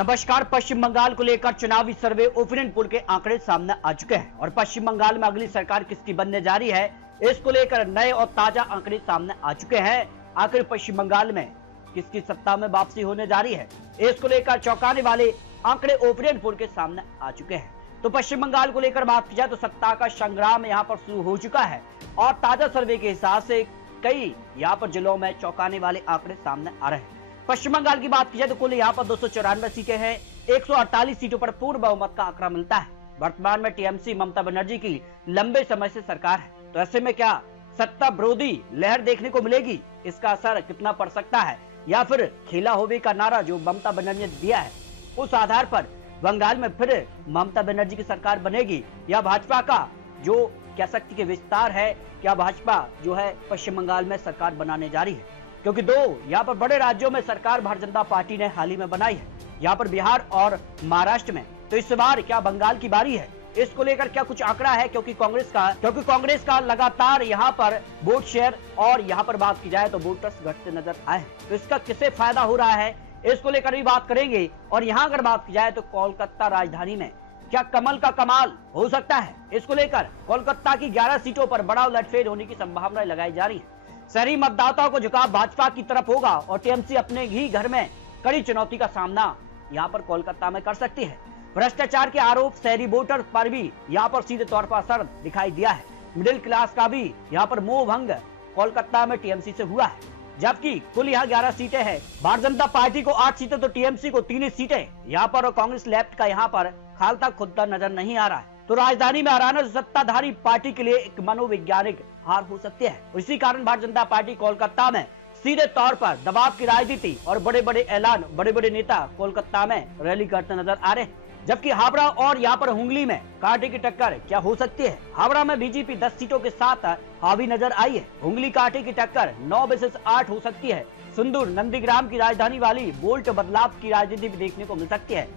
नमस्कार। पश्चिम बंगाल को लेकर चुनावी सर्वे ओपिनियन पोल के आंकड़े सामने आ चुके हैं और पश्चिम बंगाल में अगली सरकार किसकी बनने जा रही है, इसको लेकर नए और ताजा आंकड़े सामने आ चुके हैं। आखिर पश्चिम बंगाल में किसकी सत्ता में वापसी होने जा रही है, इसको लेकर चौंकाने वाले आंकड़े ओपिनियन पोल के सामने आ चुके हैं। तो पश्चिम बंगाल को लेकर बात की जाए तो सत्ता का संग्राम यहाँ पर शुरू हो चुका है और ताजा सर्वे के हिसाब से कई यहाँ पर जिलों में चौंकाने वाले आंकड़े सामने आ रहे हैं। पश्चिम बंगाल की बात की जाए तो कुल यहाँ पर 294 सीटें हैं, 148 सीटों पर पूर्ण बहुमत का आंकड़ा मिलता है। वर्तमान में टीएमसी ममता बनर्जी की लंबे समय से सरकार है, तो ऐसे में क्या सत्ता विरोधी लहर देखने को मिलेगी? इसका असर कितना पड़ सकता है, या फिर खेला होवे का नारा जो ममता बनर्जी ने दिया है उस आधार पर बंगाल में फिर ममता बनर्जी की सरकार बनेगी, या भाजपा का जो कह सकती है विस्तार है, क्या भाजपा जो है पश्चिम बंगाल में सरकार बनाने जा रही है? क्योंकि दो यहाँ पर बड़े राज्यों में सरकार भारतीय जनता पार्टी ने हाल ही में बनाई है, यहाँ पर बिहार और महाराष्ट्र में। तो इस बार क्या बंगाल की बारी है, इसको लेकर क्या कुछ आंकड़ा है? क्योंकि कांग्रेस का लगातार यहाँ पर वोट शेयर और यहाँ पर बात की जाए तो वोटर्स घटते नजर आए हैं, तो इसका किसे फायदा हो रहा है, इसको लेकर भी बात करेंगे। और यहाँ अगर बात की जाए तो कोलकाता राजधानी में क्या कमल का कमाल हो सकता है, इसको लेकर कोलकाता की 11 सीटों पर बड़ा उलटफेर होने की संभावना लगाई जा रही है। शहरी मतदाताओं को झुकाव भाजपा की तरफ होगा और टीएमसी अपने ही घर में कड़ी चुनौती का सामना यहाँ पर कोलकाता में कर सकती है। भ्रष्टाचार के आरोप शहरी वोटर पर भी यहाँ पर सीधे तौर पर असर दिखाई दिया है। मिडिल क्लास का भी यहाँ पर मोह भंग कोलकाता में टीएमसी से हुआ है, जबकि कुल यहाँ 11 सीटें हैं। भारतीय जनता पार्टी को 8 सीटें तो टीएमसी को 3 सीटें यहाँ पर, और कांग्रेस लेफ्ट का यहाँ पर खालता खुदता नजर नहीं आ रहा है। तो राजधानी में हराना सत्ताधारी पार्टी के लिए एक मनोवैज्ञानिक हार हो सकती है। इसी कारण भारतीय जनता पार्टी कोलकाता में सीधे तौर पर दबाव की राजनीति और बड़े बड़े ऐलान, बड़े बड़े नेता कोलकाता में रैली करते नजर आ रहे हैं। जबकि हावड़ा और यहाँ पर हुंगली में कांटे की टक्कर क्या हो सकती है? हावड़ा में बीजेपी 10 सीटों के साथ हावी नजर आई है। हुंगली कांटे की टक्कर 9 वर्सेस 8 हो सकती है। सिंदूर नंदीग्राम की राजधानी वाली बोल्ट बदलाव की राजनीति भी देखने को मिल सकती है।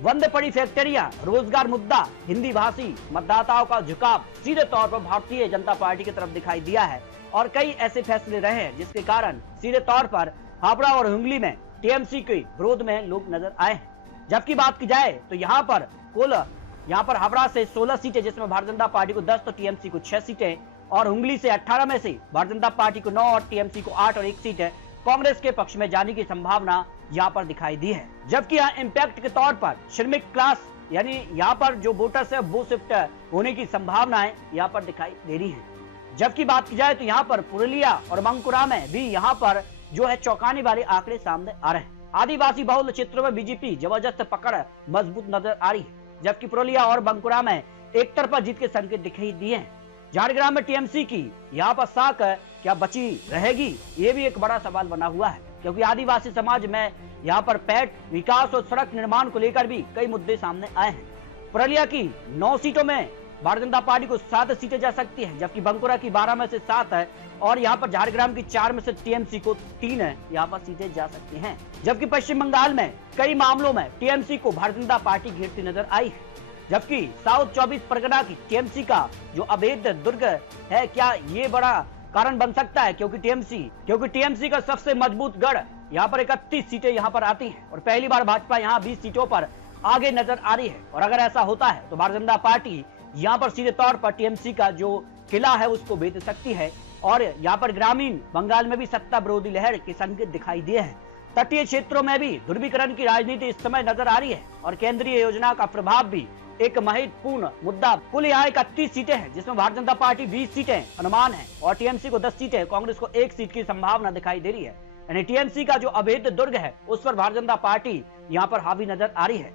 बंद पड़ी फैक्ट्रियां, रोजगार मुद्दा, हिंदी भाषी मतदाताओं का झुकाव सीधे तौर पर भारतीय जनता पार्टी की तरफ दिखाई दिया है और कई ऐसे फैसले रहे हैं जिसके कारण सीधे तौर पर हावड़ा और हुंगली में टीएमसी के विरोध में लोग नजर आए हैं। जबकि बात की जाए तो यहाँ पर कुल हावड़ा से 16 सीटें, जिसमें भारतीय जनता पार्टी को 10 तो टीएमसी को 6 सीटें, और हुंगली से 18 में से भारतीय जनता पार्टी को 9 और टीएमसी को 8 और 1 सीट है कांग्रेस के पक्ष में जाने की संभावना यहाँ पर दिखाई दी है। जबकि यहाँ इम्पैक्ट के तौर पर श्रमिक क्लास यानी यहाँ पर जो वोटर्स है वो शिफ्ट होने की संभावनाएं यहाँ पर दिखाई दे रही हैं। जबकि बात की जाए तो यहाँ पर पुरुलिया और बांकुरा में भी यहाँ पर जो है चौंकाने वाले आंकड़े सामने आ रहे हैं। आदिवासी बहुल क्षेत्रों में बीजेपी जबरदस्त पकड़ मजबूत नजर आ रही है, जबकि पुरुलिया और बांकुरा में एक तरफा जीत के संकेत दिखाई दिए हैं। झारग्राम में टीएमसी की यहाँ पर साख क्या बची रहेगी, ये भी एक बड़ा सवाल बना हुआ है, क्योंकि आदिवासी समाज में यहाँ पर पैठ विकास और सड़क निर्माण को लेकर भी कई मुद्दे सामने आए हैं। पुरुलिया की 9 सीटों में भारतीय जनता पार्टी को 7 सीटें जा सकती है, जबकि बांकुरा की 12 में से 7 है, और यहाँ पर झारग्राम की 4 में से टीएमसी को 3 है यहाँ पर सीटें जा सकती हैं। जबकि पश्चिम बंगाल में कई मामलों में टीएमसी को भारतीय जनता पार्टी घेरती नजर आई है, जबकि साउथ 24 परगना की टीएमसी का जो अवैध दुर्ग है, क्या ये बड़ा कारण बन सकता है? क्योंकि टीएमसी का सबसे मजबूत गढ़ यहाँ पर 31 सीटें यहाँ पर आती हैं और पहली बार भाजपा यहाँ 20 सीटों पर आगे नजर आ रही है। और अगर ऐसा होता है तो भारतीय जनता पार्टी यहाँ पर सीधे तौर पर टीएमसी का जो किला है उसको बेच सकती है। और यहाँ पर ग्रामीण बंगाल में भी सत्ता विरोधी लहर के संकेत दिखाई दिए हैं। तटीय क्षेत्रों में भी ध्रुवीकरण की राजनीति इस समय नजर आ रही है और केंद्रीय योजना का प्रभाव भी एक महत्वपूर्ण मुद्दा। कुल यहाँ 31 सीटें हैं, जिसमें भारतीय जनता पार्टी 20 सीटें अनुमान है और टीएमसी को 10 सीटें, कांग्रेस को 1 सीट की संभावना दिखाई दे रही है। यानी टीएमसी का जो अवैध दुर्ग है उस पर भारतीय जनता पार्टी यहाँ पर हावी नजर आ रही है।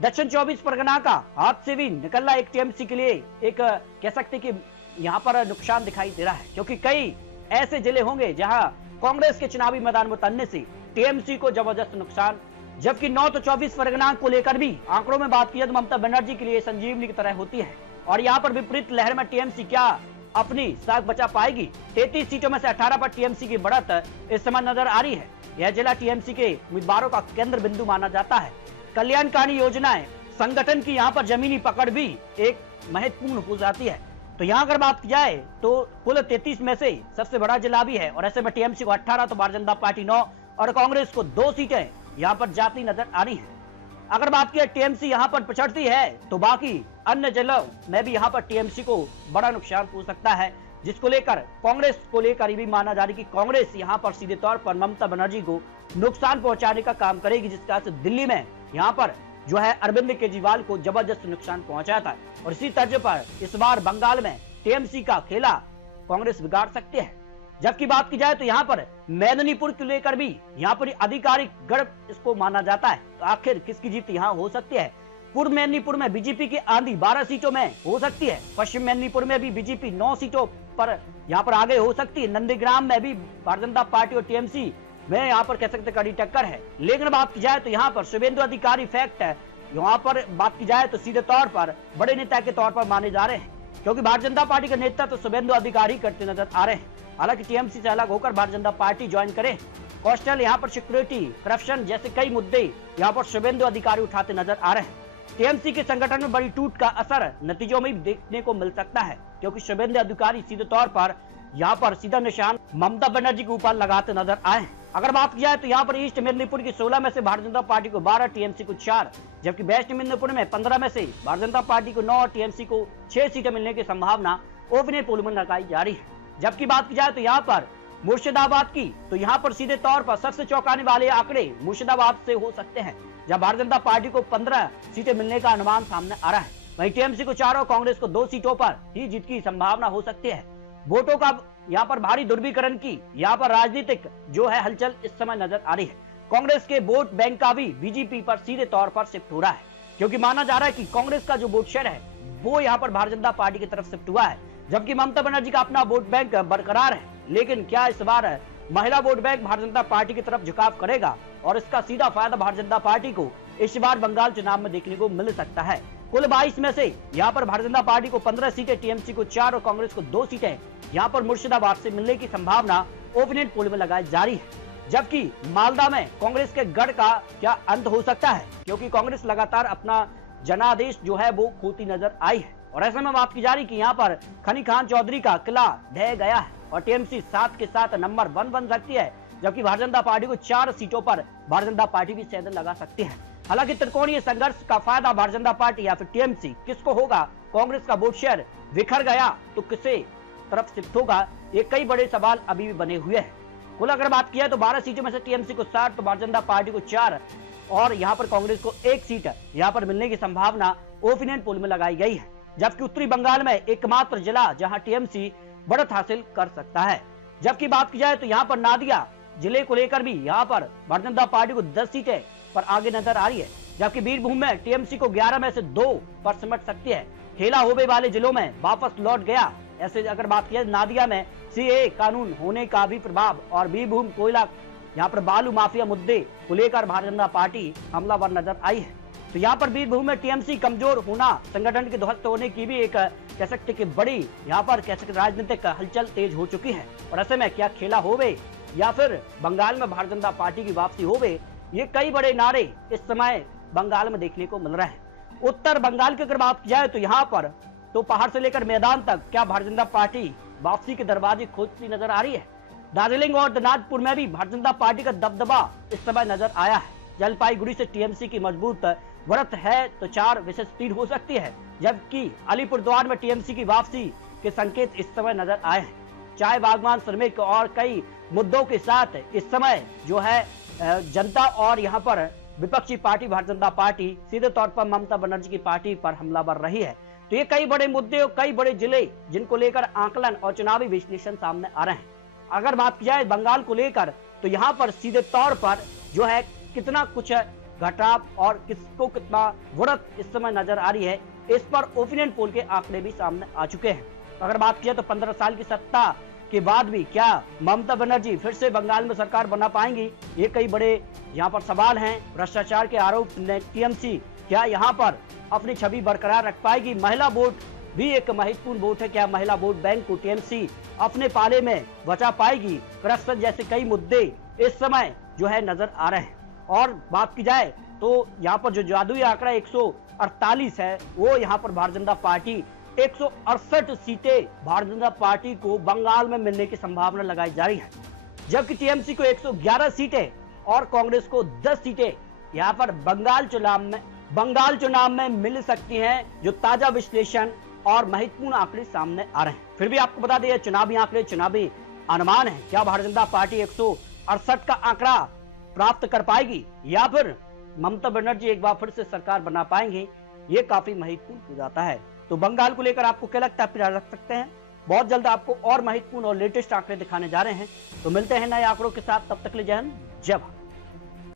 दक्षिण 24 परगना का हाथ से भी निकलना एक टीएमसी के लिए एक कह सकते कि यहाँ पर नुकसान दिखाई दे रहा है, क्योंकि कई ऐसे जिले होंगे जहाँ कांग्रेस के चुनावी मैदान में उतरने से टीएमसी को जबरदस्त नुकसान। जबकि 9 तो 24 परगना को लेकर भी आंकड़ों में बात की जाए तो ममता बनर्जी के लिए संजीवनी की तरह होती है और यहाँ पर विपरीत लहर में टीएमसी क्या अपनी साख बचा पाएगी? 33 सीटों में से 18 पर टीएमसी की बढ़त इस समय नजर आ रही है। यह जिला टीएमसी के उम्मीदवारों का केंद्र बिंदु माना जाता है। कल्याणकारी योजनाएं, संगठन की यहाँ पर जमीनी पकड़ भी एक महत्वपूर्ण हो जाती है। तो यहाँ अगर बात की जाए तो कुल 33 में से सबसे बड़ा जिला भी है और ऐसे में टीएमसी को 18 तो भारतीय जनता पार्टी 9 और कांग्रेस को 2 सीटें यहाँ पर जाती नजर आ रही है। अगर बात की टीएमसी यहां पर पिछड़ती है तो बाकी अन्य जिलों में भी यहां पर टीएमसी को बड़ा नुकसान हो सकता है, जिसको लेकर कांग्रेस को लेकर ये भी माना जा रहा है कि कांग्रेस यहां पर सीधे तौर पर ममता बनर्जी को नुकसान पहुंचाने का काम करेगी, जिसका से दिल्ली में यहां पर जो है अरविंद केजरीवाल को जबरदस्त नुकसान पहुंचाया था। और इसी तर्ज पर इस बार बंगाल में टीएमसी का खेला कांग्रेस बिगाड़ सकती है। जबकि बात की जाए तो यहाँ पर मेदिनीपुर को लेकर भी यहाँ पर आधिकारिक गढ़ इसको माना जाता है। तो आखिर किसकी जीत यहाँ हो सकती है? पूर्व मेदिनीपुर में बीजेपी की आंधी 12 सीटों में हो सकती है। पश्चिम मेदिनीपुर में भी बीजेपी 9 सीटों पर यहाँ पर आगे हो सकती है। नंदीग्राम में भी भारतीय जनता पार्टी और टीएमसी में यहाँ पर कह सकते कड़ी टक्कर है। लेकिन बात की जाए तो यहाँ पर शुभेंदु अधिकारी फैक्ट है, यहाँ पर बात की जाए तो सीधे तौर पर बड़े नेता के तौर पर माने जा रहे हैं, क्योंकि भारतीय जनता पार्टी का नेतृत्व शुभेंदु अधिकारी करते नजर आ रहे हैं। हालांकि टीएमसी से अलग होकर भारतीय जनता पार्टी ज्वाइन करे, कोस्टल यहाँ पर सिक्योरिटी, करप्शन जैसे कई मुद्दे यहाँ पर शुभेंदु अधिकारी उठाते नजर आ रहे हैं। टीएमसी के संगठन में बड़ी टूट का असर नतीजों में भी देखने को मिल सकता है, क्योंकि शुभेंदु अधिकारी सीधे तौर पर यहाँ पर सीधा निशान ममता बनर्जी के ऊपर लगाते नजर आए। अगर बात की जाए तो यहाँ पर ईस्ट मेदिनीपुर की 16 में से भारतीय जनता पार्टी को 12, टीएमसी को 4, जबकि वेस्ट मेदिनीपुर में 15 में से भारतीय जनता पार्टी को 9 और टीएमसी को 6 सीटें मिलने की संभावना ओपिनियन पोल में लगाई जा रही है। जबकि बात की जाए तो यहाँ पर मुर्शिदाबाद की, तो यहाँ पर सीधे तौर पर सबसे चौंकाने वाले आंकड़े मुर्शिदाबाद से हो सकते हैं, जब भारतीय जनता पार्टी को 15 सीटें मिलने का अनुमान सामने आ रहा है। वहीं टीएमसी को 4 और कांग्रेस को 2 सीटों पर ही जीत की संभावना हो सकती है। वोटों का यहाँ पर भारी दुर्वीकरण की यहाँ पर राजनीतिक जो है हलचल इस समय नजर आ रही है। कांग्रेस के वोट बैंक का भी बीजेपी पर सीधे तौर पर शिफ्ट हो रहा है, क्योंकि माना जा रहा है कि कांग्रेस का जो वोट शेयर है वो यहाँ पर भारतीय जनता पार्टी की तरफ शिफ्ट हुआ है, जबकि ममता बनर्जी का अपना वोट बैंक बरकरार है। लेकिन क्या इस बार महिला vote bank Bharatiya Janata party की तरफ झुकाव करेगा और इसका सीधा फायदा भारतीय जनता पार्टी को इस बार बंगाल चुनाव में देखने को मिल सकता है। कुल 22 में से यहाँ पर भारतीय जनता पार्टी को 15 सीटें, टीएमसी को 4 और कांग्रेस को 2 सीटें यहाँ पर मुर्शिदाबाद से मिलने की संभावना ओपिनियन पोल में लगाई जा रही है। जबकि मालदा में कांग्रेस के गढ़ का क्या अंत हो सकता है, क्योंकि कांग्रेस लगातार अपना जनादेश जो है वो खोती नजर आई है। और ऐसे में बात की जा रही कि यहाँ पर खनी खान चौधरी का किला ढह गया है और टीएमसी 7 के साथ नंबर 1 बन सकती है, जबकि भारतीय जनता पार्टी को 4 सीटों पर भारतीय जनता पार्टी भी सेंध लगा सकती है। हालांकि त्रिकोणीय संघर्ष का फायदा भारतीय जनता पार्टी या फिर टीएमसी किसको होगा? कांग्रेस का वोट शेयर बिखर गया तो किसे तरफ शिफ्ट होगा? ये कई बड़े सवाल अभी भी बने हुए हैं। कुल अगर बात किया तो 12 सीटों में से टीएमसी को 7, तो भारतीय जनता पार्टी को 4 और यहाँ पर कांग्रेस को 1 सीट यहाँ पर मिलने की संभावना ओपिनियन पोल में लगाई गई है। जबकि उत्तरी बंगाल में एकमात्र जिला जहां टीएमसी बढ़त हासिल कर सकता है। जबकि बात की जाए तो यहाँ पर नादिया जिले को लेकर भी यहाँ पर भारतीय जनता पार्टी को 10 सीटें पर आगे नजर आ रही है, जबकि बीरभूम में टीएमसी को 11 में से 2 पर सिमट सकती है। खेला होबे वाले जिलों में वापस लौट गया। ऐसे अगर बात की जाए नादिया में सीए कानून होने का भी प्रभाव और बीरभूम कोयला यहाँ पर बालू माफिया मुद्दे को लेकर भारतीय जनता पार्टी हमलावर नजर आई है। तो यहाँ पर बीरभूम में टीएमसी कमजोर होना, संगठन के ध्वस्त होने की भी एक कह सकते कि बड़ी यहाँ पर कह सकते राजनीतिक हलचल तेज हो चुकी है। और ऐसे में क्या खेला होवे या फिर बंगाल में भारतीय जनता पार्टी की वापसी होवे, ये कई बड़े नारे इस समय बंगाल में देखने को मिल रहे हैं। उत्तर बंगाल की अगर बात की जाए तो यहाँ पर तो पहाड़ से लेकर मैदान तक क्या भारतीय जनता पार्टी वापसी के दरवाजे खोजती नजर आ रही है। दार्जिलिंग और दिनाजपुर में भी भारतीय जनता पार्टी का दबदबा इस समय नजर आया है। जलपाईगुड़ी से टीएमसी की मजबूत बढ़त है तो 4 विशेष तीर हो सकती है, जबकि अलीपुरद्वार में टीएमसी की वापसी के संकेत इस समय नजर आए हैं। चाय बागवान, श्रमिक और कई मुद्दों के साथ इस समय जो है जनता और यहाँ पर विपक्षी पार्टी भारतीय जनता पार्टी सीधे तौर पर ममता बनर्जी की पार्टी पर हमलावर रही है। तो ये कई बड़े मुद्दे और कई बड़े जिले जिनको लेकर आकलन और चुनावी विश्लेषण सामने आ रहे हैं। अगर बात की जाए बंगाल को लेकर तो यहाँ पर सीधे तौर पर जो है कितना कुछ घटाव और किसको कितना बढ़त इस समय नजर आ रही है, इस पर ओपिनियन पोल के आंकड़े भी सामने आ चुके हैं। अगर बात किया तो 15 साल की सत्ता के बाद भी क्या ममता बनर्जी फिर से बंगाल में सरकार बना पाएंगी, ये कई बड़े यहाँ पर सवाल हैं। भ्रष्टाचार के आरोप ने टीएमसी क्या यहाँ पर अपनी छवि बरकरार रख पाएगी? महिला वोट भी एक महत्वपूर्ण वोट है, क्या महिला वोट बैंक को टीएमसी अपने पाले में बचा पाएगी? करप्शन जैसे कई मुद्दे इस समय जो है नजर आ रहे हैं। और बात की जाए तो यहाँ पर जो जादुई आंकड़ा 148 है, वो यहाँ पर भारतीय जनता पार्टी 168 सीटें भारतीय जनता पार्टी को बंगाल में मिलने की संभावना लगाई जा रही है, जबकि टीएमसी को 111 सीटें और कांग्रेस को 10 सीटें यहाँ पर बंगाल चुनाव में मिल सकती हैं जो ताजा विश्लेषण और महत्वपूर्ण आंकड़े सामने आ रहे हैं। फिर भी आपको बता दें, चुनावी आंकड़े चुनावी अनुमान है। क्या भारतीय जनता पार्टी 168 का आंकड़ा प्राप्त कर पाएगी या फिर ममता बनर्जी एक बार फिर से सरकार बना पाएंगे, ये काफी महत्वपूर्ण हो जाता है। तो बंगाल को लेकर आपको क्या लगता है, फिर रख सकते हैं। बहुत जल्द आपको और महत्वपूर्ण और लेटेस्ट आंकड़े दिखाने जा रहे हैं। तो मिलते हैं नए आंकड़ों के साथ, तब तक के लिए जय हिंद, जय भारत।